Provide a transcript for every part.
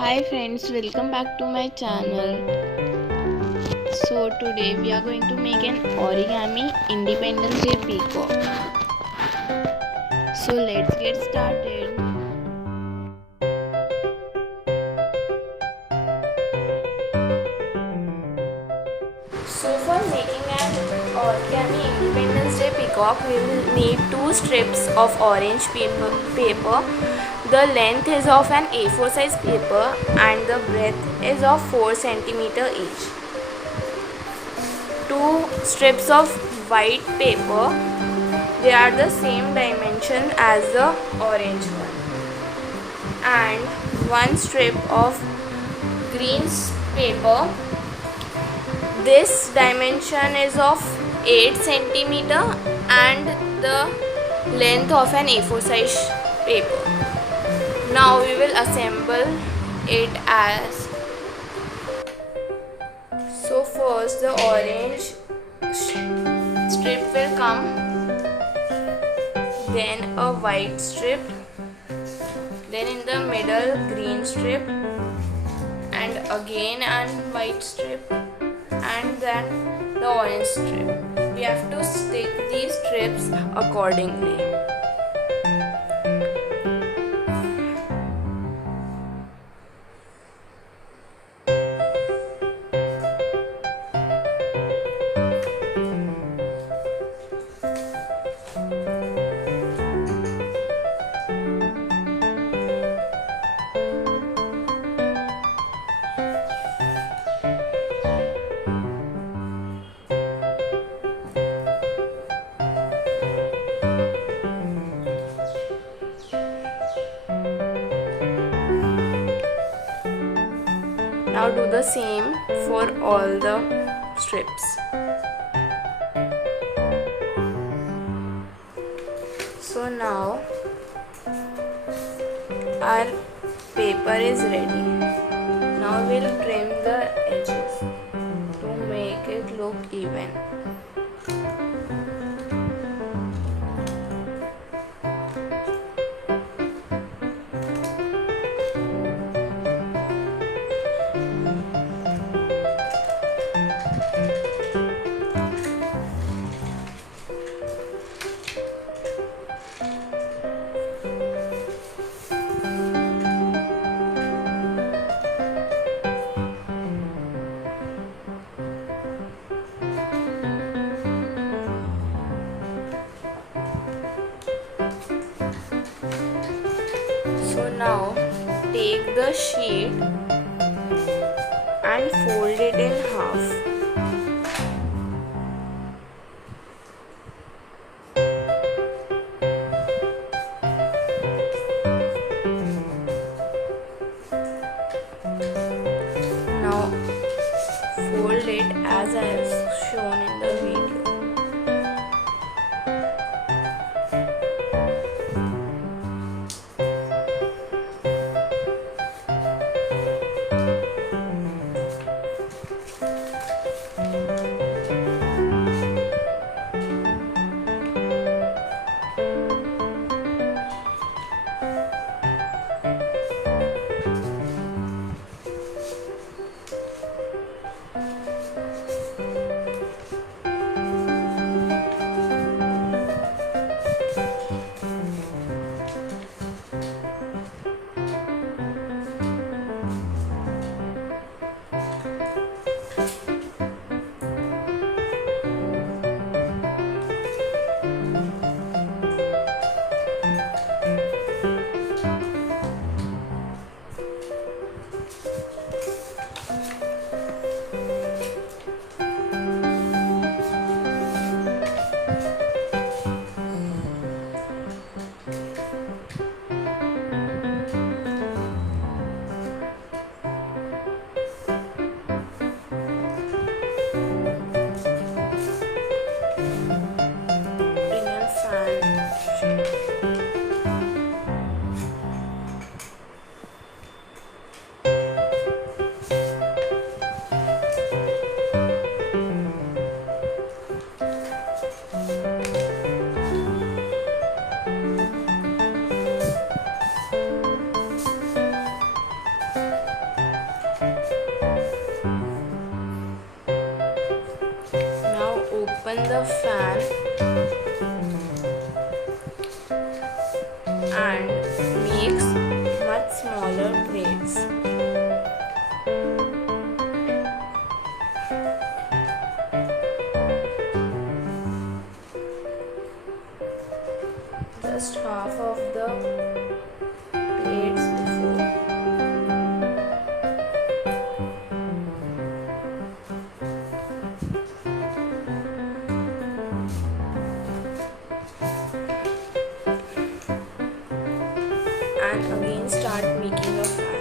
Hi friends, welcome back to my channel. So today we are going to make an origami Independence Day peacock. So let's get started. So for making an origami Independence Day peacock, we will need 2 strips of orange paper. The length is of an A4 size paper and the breadth is of 4 cm each. 2 strips of white paper, they are the same dimension as the orange one, and 1 strip of green paper. This dimension is of 8 cm and the length of an A4 size paper. Now we will assemble it as so. First the orange strip will come, then a white strip, then in the middle green strip, and again an white strip, and then the orange strip. We have to stick these strips accordingly. Now do the same for all the strips. So now our paper is ready. Now we'll trim the edges to make it look even. So now take the sheet and fold it in half. Now fold it as I have shown in the video. the fan and makes much smaller braids. Just half of the braids before. And again start making a fan.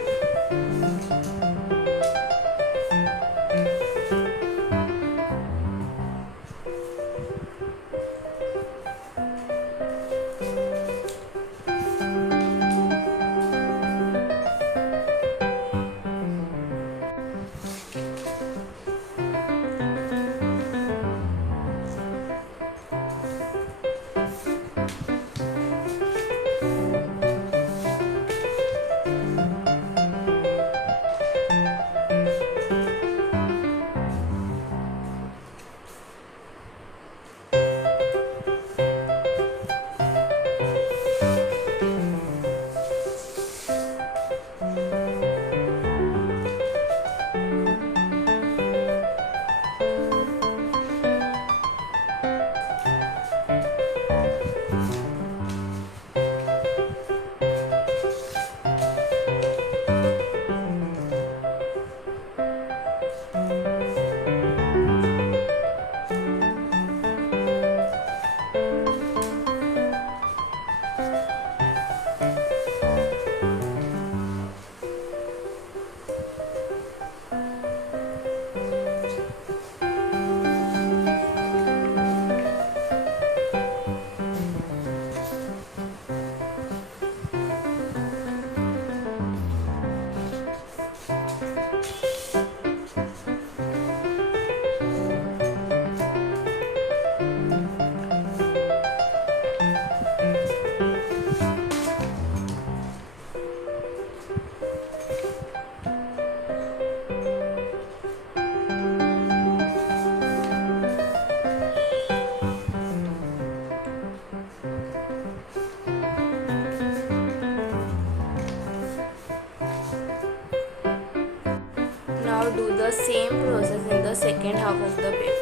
Now do the same process in the second half of the paper.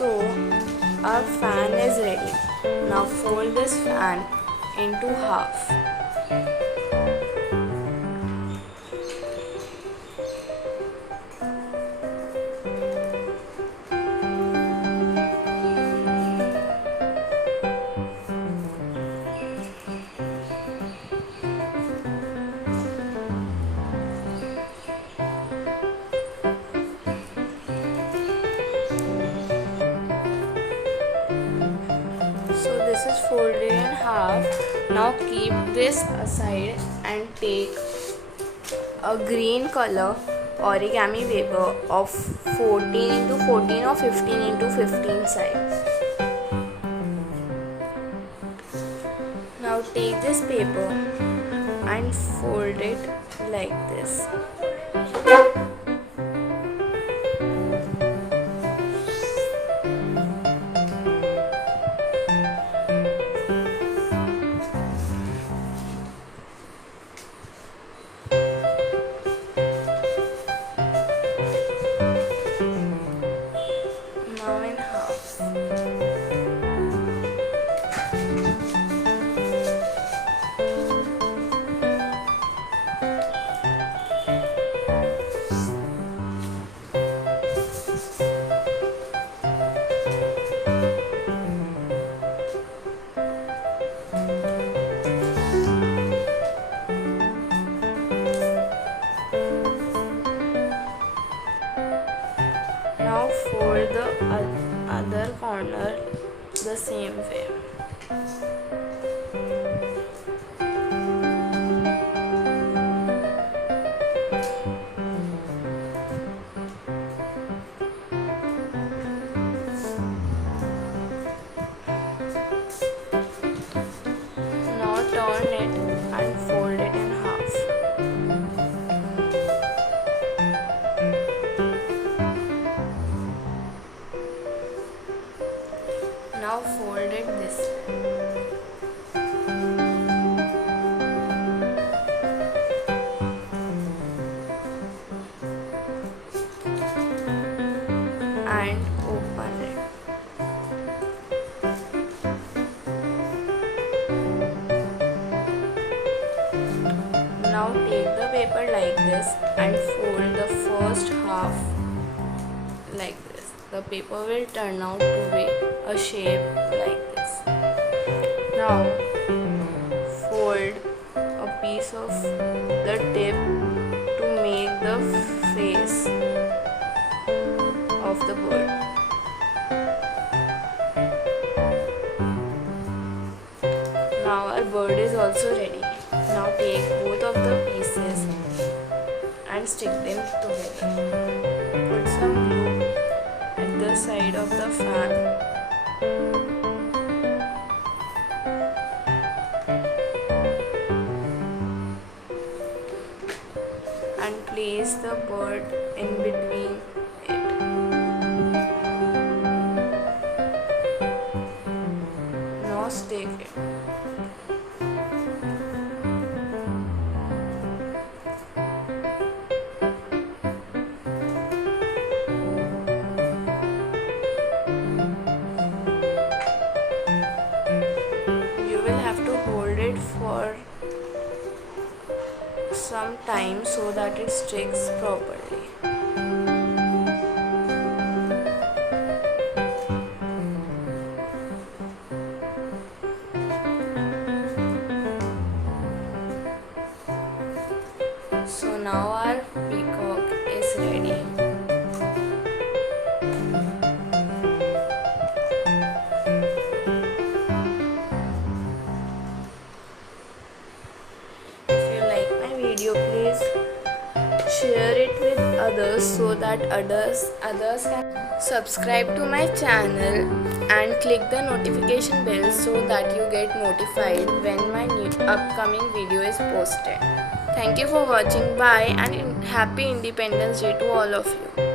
So our fan is ready. Now fold this fan into half. So this is folded in half. Now keep this aside and take a green color origami paper of 14 into 14 or 15 into 15 size. Now take this paper and fold it like this. Now in half. Now fold the other corner the same way. Now turn it and fold it in half. Now fold it this way. And open it. Now take the paper like this and fold the first half like this. The paper will turn out to be a shape like this. Now fold a piece of the tip to make the face of the bird. Now our bird is also ready. Now take both of the pieces and stick them together. Put some glue at the side of the fan. And place the bird in between it. Now stick it. For some time so that it sticks properly. So now our peacock is ready. Please share it with others so that others can subscribe to my channel and click the notification bell so that you get notified when my new upcoming video is posted. Thank you for watching. Bye and happy Independence Day to all of you.